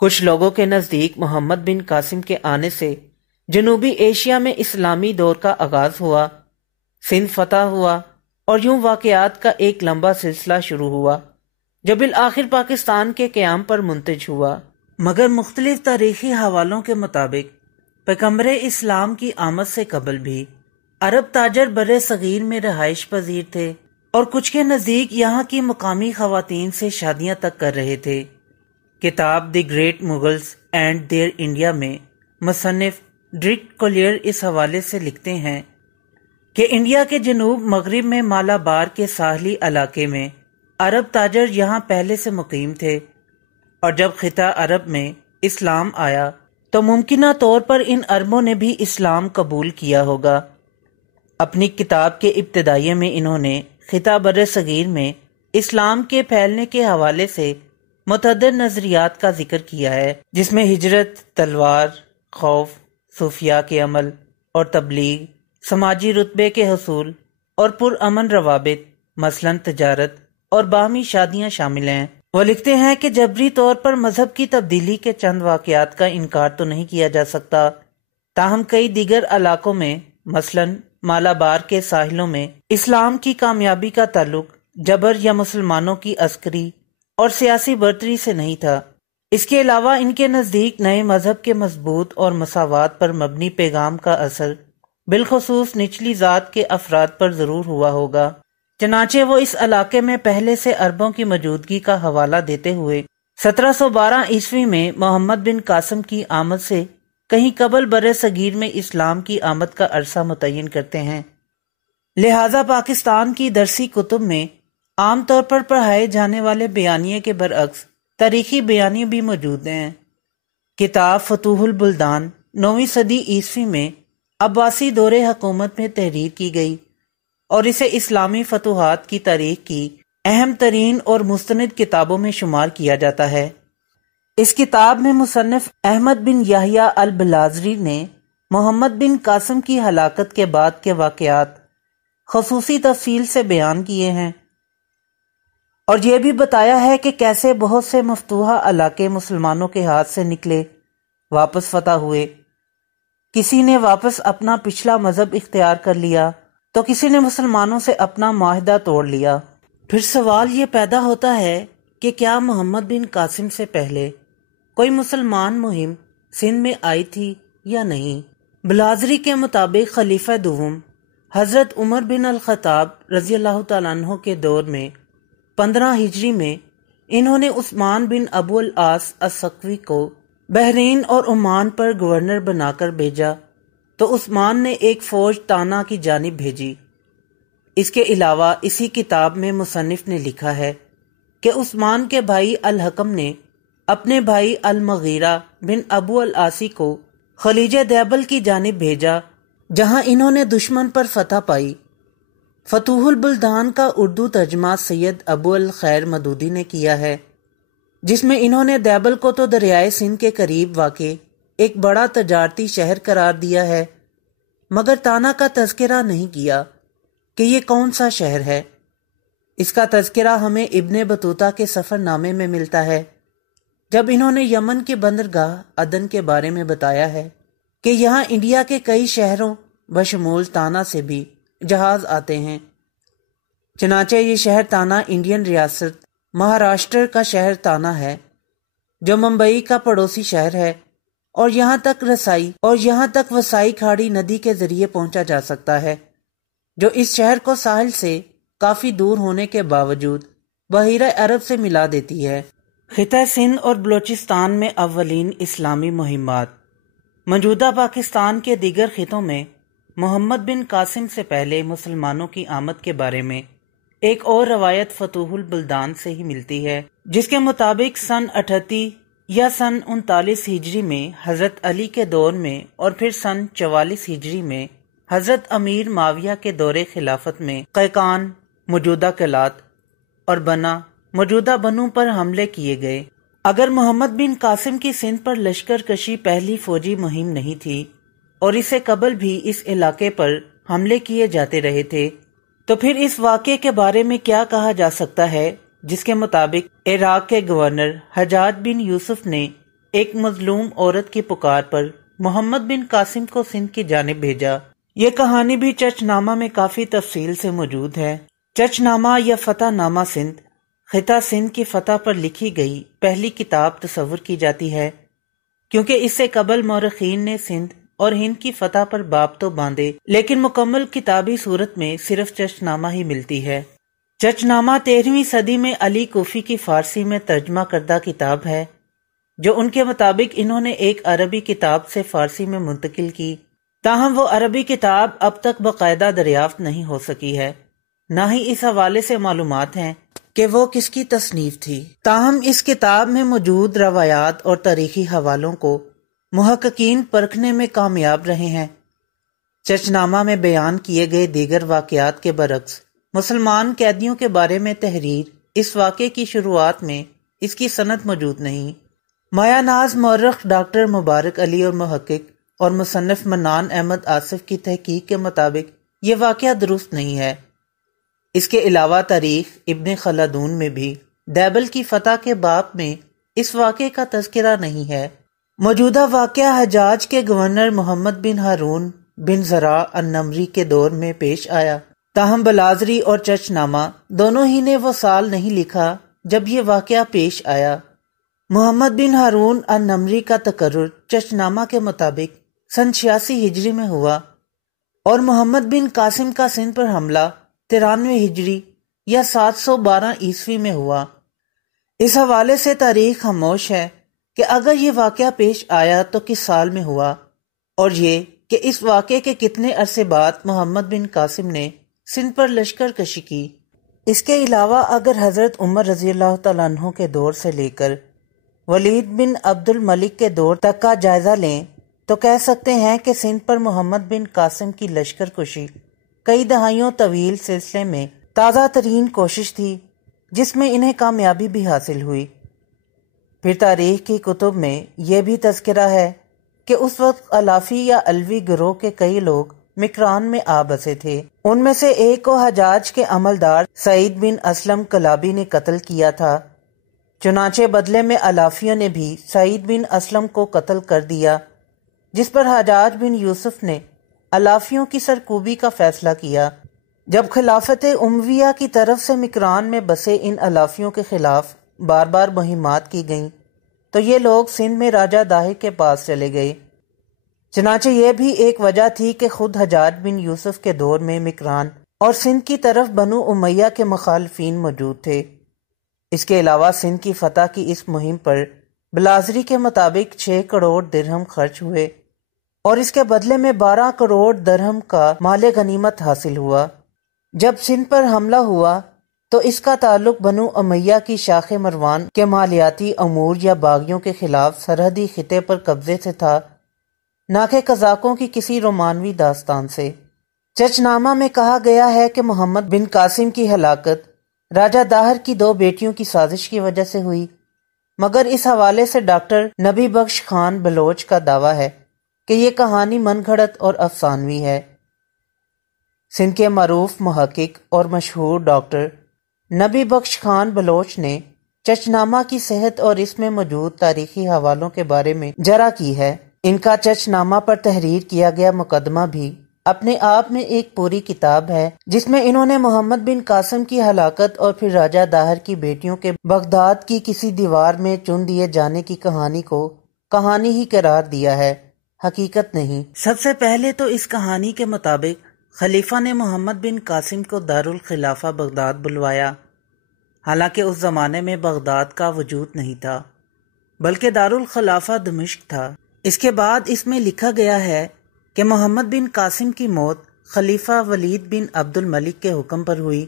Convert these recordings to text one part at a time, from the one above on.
کچھ لوگوں کے نزدیک محمد بن قاسم کے آنے سے جنوبی ایشیا میں اسلامی دور کا آغاز ہوا، سندھ فتح ہوا اور یوں واقعات کا ایک لمبا سلسلہ شروع ہوا جو بالآخر پاکستان کے قیام پر منتج ہوا۔ مگر مختلف تاریخی حوالوں کے مطابق پیغمبر اسلام کی آمد سے قبل بھی عرب تاجر بر صغیر میں رہائش پذیر تھے اور کچھ کے نزدیک یہاں کی مقامی خواتین سے شادیاں تک کر رہے تھے۔ کتاب the great Mughals and their India میں مصنف ڈرک کولیر اس حوالے سے لکھتے ہیں کہ انڈیا کے جنوب مغرب میں مالابار کے ساحلی علاقے میں عرب تاجر یہاں پہلے سے مقیم تھے، اور جب خطہ عرب میں اسلام آیا تو ممکنہ طور پر ان عربوں نے بھی اسلام قبول کیا ہوگا۔ اپنی کتاب کے ابتدائیے میں انہوں نے خطہ بر صغیر میں اسلام کے پھیلنے کے حوالے سے متعدد نظریات کا ذکر کیا ہے، جس میں ہجرت، تلوار، خوف، صوفیاء کے عمل اور تبلیغ، سماجی رتبے کے حصول اور پرامن روابط مثلاً تجارت اور باہمی شادیاں شامل ہیں۔ وہ لکھتے ہیں کہ جبری طور پر مذہب کی تبدیلی کے چند واقعات کا انکار تو نہیں کیا جا سکتا، تاہم کئی دیگر علاقوں میں مثلاً مالابار کے ساحلوں میں اسلام کی کامیابی کا تعلق جبر یا مسلمانوں کی عسکری اور سیاسی برتری سے نہیں تھا۔ اس کے علاوہ ان کے نزدیک نئے مذہب کے مضبوط اور مساوات پر مبنی پیغام کا اثر بالخصوص نچلی ذات کے افراد پر ضرور ہوا ہوگا، چنانچہ وہ اس علاقے میں پہلے سے عربوں کی موجودگی کا حوالہ دیتے ہوئے 1712 عیسوی میں محمد بن قاسم کی آمد سے کہیں قبل بر صغیر میں اسلام کی آمد کا عرصہ متعین کرتے ہیں۔ لہذا پاکستان کی درسی کتب میں عام طور پر پڑھائے جانے والے بیانیے کے برعکس تاریخی بیانیے بھی موجود ہیں۔ کتاب فتوح البلدان 9ویں صدی عیسوی میں عباسی دور حکومت میں تحریر کی گئی اور اسے اسلامی فتوحات کی تاریخ کی اہم ترین اور مستند کتابوں میں شمار کیا جاتا ہے۔ اس کتاب میں مصنف احمد بن یحییٰ البلازری نے محمد بن قاسم کی ہلاکت کے بعد کے واقعات خصوصی تفصیل سے بیان کیے ہیں اور یہ بھی بتایا ہے کہ کیسے بہت سے مفتوحہ علاقے مسلمانوں کے ہاتھ سے نکلے، واپس فتح ہوئے۔ کسی نے واپس اپنا پچھلا مذہب اختیار کر لیا تو کسی نے مسلمانوں سے اپنا معاہدہ توڑ لیا۔ پھر سوال یہ پیدا ہوتا ہے کہ کیا محمد بن قاسم سے پہلے کوئی مسلمان مہم سندھ میں آئی تھی یا نہیں؟ بلازری کے مطابق خلیفہ دوم حضرت عمر بن الخطاب رضی اللہ تعالیٰ عنہ کے دور میں 15 ہجری میں انہوں نے عثمان بن ابو العاص الثقفی کو بحرین اور عمان پر گورنر بنا کر بھیجا تو عثمان نے ایک فوج تانا کی جانب بھیجی۔ اس کے علاوہ اسی کتاب میں مصنف نے لکھا ہے کہ عثمان کے بھائی الحکم نے اپنے بھائی المغیرہ بن ابو العاصی کو خلیج دیبل کی جانب بھیجا، جہاں انہوں نے دشمن پر فتح پائی۔ فتوح البلدان کا اردو ترجمہ سید ابو الخیر مدودی نے کیا ہے، جس میں انہوں نے دیبل کو تو دریائے سندھ کے قریب واقع ایک بڑا تجارتی شہر قرار دیا ہے، مگر تانا کا تذکرہ نہیں کیا کہ یہ کون سا شہر ہے۔ اس کا تذکرہ ہمیں ابن بطوطہ کے سفر نامے میں ملتا ہے، جب انہوں نے یمن کے بندرگاہ عدن کے بارے میں بتایا ہے کہ یہاں انڈیا کے کئی شہروں بشمول تانا سے بھی جہاز آتے ہیں۔ چنانچہ یہ شہر تانا انڈین ریاست مہاراشٹر کا شہر تانا ہے، جو ممبئی کا پڑوسی شہر ہے، اور یہاں تک وسائی کھاڑی ندی کے ذریعے پہنچا جا سکتا ہے، جو اس شہر کو ساحل سے کافی دور ہونے کے باوجود بحیرہ عرب سے ملا دیتی ہے۔ خطہ سندھ اور بلوچستان میں اولین اسلامی مہمات۔ موجودہ پاکستان کے دیگر خطوں میں محمد بن قاسم سے پہلے مسلمانوں کی آمد کے بارے میں ایک اور روایت فتوح البلدان سے ہی ملتی ہے، جس کے مطابق سن 38 یا سن 39 ہجری میں حضرت علی کے دور میں اور پھر سن 44 ہجری میں حضرت امیر معاویہ کے دور خلافت میں قیقان موجودہ کلات اور بنا موجودہ بنو پر حملے کیے گئے۔ اگر محمد بن قاسم کی سندھ پر لشکر کشی پہلی فوجی مہم نہیں تھی اور اس سے قبل بھی اس علاقے پر حملے کیے جاتے رہے تھے، تو پھر اس واقعے کے بارے میں کیا کہا جا سکتا ہے جس کے مطابق عراق کے گورنر حجاج بن یوسف نے ایک مظلوم عورت کی پکار پر محمد بن قاسم کو سندھ کی جانب بھیجا۔ یہ کہانی بھی چچ نامہ میں کافی تفصیل سے موجود ہے۔ چچ نامہ یا فتح نامہ سندھ خطہ سندھ کی فتح پر لکھی گئی پہلی کتاب تصور کی جاتی ہے، کیونکہ اس سے قبل مورخین نے سندھ اور ہند کی فتح پر باب تو باندھے، لیکن مکمل کتابی صورت میں صرف چچ نامہ ہی ملتی ہے۔ چچ نامہ 13ویں صدی میں علی کوفی کی فارسی میں ترجمہ کردہ کتاب ہے، جو ان کے مطابق انہوں نے ایک عربی کتاب سے فارسی میں منتقل کی۔ تاہم وہ عربی کتاب اب تک باقاعدہ دریافت نہیں ہو سکی ہے، نہ ہی اس حوالے سے معلومات ہیں کہ وہ کس کی تصنیف تھی۔ تاہم اس کتاب میں موجود روایات اور تاریخی حوالوں کو محققین پرکھنے میں کامیاب رہے ہیں۔ چچ نامہ میں بیان کیے گئے دیگر واقعات کے برعکس مسلمان قیدیوں کے بارے میں تحریر اس واقعے کی شروعات میں اس کی سند موجود نہیں۔ مایہ ناز مورخ ڈاکٹر مبارک علی اور محقق اور مصنف منان احمد آصف کی تحقیق کے مطابق یہ واقعہ درست نہیں ہے۔ اس کے علاوہ تاریخ ابن خلدون میں بھی دیبل کی فتح کے باب میں اس واقعے کا تذکرہ نہیں ہے۔ موجودہ واقعہ حجاج کے گورنر محمد بن ہارون بن زرع النمری کے دور میں پیش آیا، تاہم بلازری اور چچ نامہ دونوں ہی نے وہ سال نہیں لکھا جب یہ واقعہ پیش آیا۔ محمد بن ہارون النمری کا تقرر چچ نامہ کے مطابق سن 86 ہجری میں ہوا، اور محمد بن قاسم کا سندھ پر حملہ 93 ہجری یا 712 عیسوی میں ہوا۔ اس حوالے سے تاریخ خاموش ہے کہ اگر یہ واقعہ پیش آیا تو کس سال میں ہوا، اور یہ کہ اس واقعے کے کتنے عرصے بعد محمد بن قاسم نے سندھ پر لشکر کشی کی۔ اس کے علاوہ اگر حضرت عمر رضی اللہ تعالیٰ عنہ کے دور سے لے کر ولید بن عبد الملک کے دور تک کا جائزہ لیں تو کہہ سکتے ہیں کہ سندھ پر محمد بن قاسم کی لشکر کشی کئی دہائیوں طویل سلسلے میں تازہ ترین کوشش تھی، جس میں انہیں کامیابی بھی حاصل ہوئی۔ پھر تاریخ کی کتب میں یہ بھی تذکرہ ہے کہ اس وقت الافی یا الوی گروہ کے کئی لوگ مکران میں آ بسے تھے۔ ان میں سے ایک کو حجاج کے عملدار سعید بن اسلم کلابی نے قتل کیا تھا، چنانچہ بدلے میں الافیوں نے بھی سعید بن اسلم کو قتل کر دیا، جس پر حجاج بن یوسف نے الافیوں کی سرکوبی کا فیصلہ کیا۔ جب خلافت امویہ کی طرف سے مکران میں بسے ان الافیوں کے خلاف بار بار مہمات کی گئیں تو یہ لوگ سندھ میں راجہ داہر کے پاس چلے گئے۔ چنانچہ یہ بھی ایک وجہ تھی کہ خود حجاج بن یوسف کے دور میں مکران اور سندھ کی طرف بنو امیہ کے مخالفین موجود تھے۔ اس کے علاوہ سندھ کی فتح کی اس مہم پر بلازری کے مطابق 6 کروڑ درہم خرچ ہوئے، اور اس کے بدلے میں 12 کروڑ درہم کا مال غنیمت حاصل ہوا۔ جب سندھ پر حملہ ہوا تو اس کا تعلق بنو امیہ کی شاخ مروان کے مالیاتی امور یا باغیوں کے خلاف سرحدی خطے پر قبضے سے تھا، نہ کہ قزاقوں کی کسی رومانوی داستان سے۔ چچ نامہ میں کہا گیا ہے کہ محمد بن قاسم کی ہلاکت راجہ داہر کی 2 بیٹیوں کی سازش کی وجہ سے ہوئی، مگر اس حوالے سے ڈاکٹر نبی بخش خان بلوچ کا دعویٰ ہے کہ یہ کہانی من گھڑت اور افسانوی ہے۔ سندھ کے معروف محقق اور مشہور ڈاکٹر نبی بخش خان بلوچ نے چچ نامہ کی صحت اور اس میں موجود تاریخی حوالوں کے بارے میں جرح کی ہے۔ ان کا چچ نامہ پر تحریر کیا گیا مقدمہ بھی اپنے آپ میں ایک پوری کتاب ہے، جس میں انہوں نے محمد بن قاسم کی ہلاکت اور پھر راجہ داہر کی بیٹیوں کے بغداد کی کسی دیوار میں چن دیے جانے کی کہانی کو کہانی ہی قرار دیا ہے، حقیقت نہیں۔ سب سے پہلے تو اس کہانی کے مطابق خلیفہ نے محمد بن قاسم کو دارالخلافہ بغداد بلوایا، حالانکہ اس زمانے میں بغداد کا وجود نہیں تھا، بلکہ دارالخلافہ دمشق تھا۔ اس کے بعد اس میں لکھا گیا ہے کہ محمد بن قاسم کی موت خلیفہ ولید بن عبد الملک کے حکم پر ہوئی۔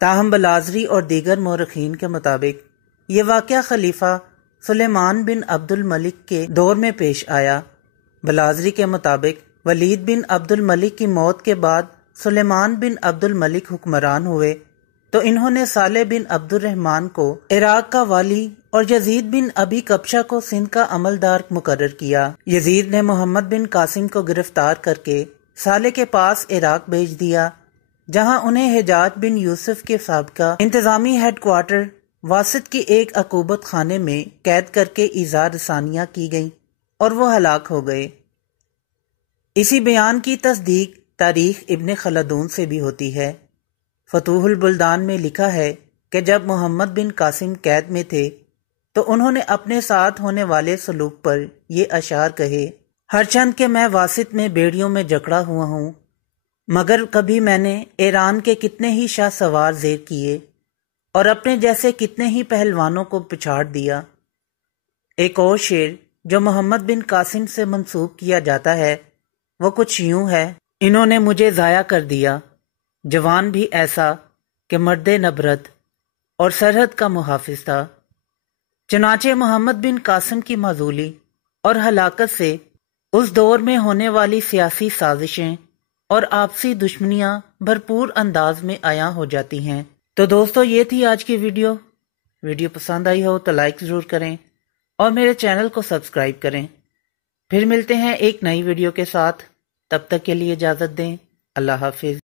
تاہم بلازری اور دیگر مورخین کے مطابق یہ واقعہ خلیفہ سلیمان بن عبد الملک کے دور میں پیش آیا۔ بلازری کے مطابق ولید بن عبد الملک کی موت کے بعد سلیمان بن عبد الملک حکمران ہوئے تو انہوں نے صالح بن عبد الرحمن کو عراق کا والی اور یزید بن ابی کبشہ کو سندھ کا عملدار مقرر کیا۔ یزید نے محمد بن قاسم کو گرفتار کر کے صالح کے پاس عراق بھیج دیا، جہاں انہیں حجاج بن یوسف کے سابقہ انتظامی ہیڈ کوارٹر واسط کی ایک عقوبت خانے میں قید کر کے ایذا رسانیاں کی گئیں اور وہ ہلاک ہو گئے۔ اسی بیان کی تصدیق تاریخ ابن خلدون سے بھی ہوتی ہے۔ فتوح البلدان میں لکھا ہے کہ جب محمد بن قاسم قید میں تھے تو انہوں نے اپنے ساتھ ہونے والے سلوک پر یہ اشعار کہے: ہر چند کہ میں واسط میں بیڑیوں میں جکڑا ہوا ہوں، مگر کبھی میں نے ایران کے کتنے ہی شاہ سوار زیر کیے اور اپنے جیسے کتنے ہی پہلوانوں کو پچھاڑ دیا۔ ایک اور شعر جو محمد بن قاسم سے منسوب کیا جاتا ہے وہ کچھ یوں ہے: انہوں نے مجھے ضائع کر دیا، جوان بھی ایسا کہ مرد نبرد اور سرحد کا محافظ تھا۔ چنانچہ محمد بن قاسم کی معزولی اور ہلاکت سے اس دور میں ہونے والی سیاسی سازشیں اور آپسی دشمنیاں بھرپور انداز میں عیاں ہو جاتی ہیں۔ تو دوستو یہ تھی آج کی ویڈیو پسند آئی ہو تو لائک ضرور کریں اور میرے چینل کو سبسکرائب کریں۔ پھر ملتے ہیں ایک نئی ویڈیو کے ساتھ، تب تک کے لیے اجازت دیں۔ اللہ حافظ۔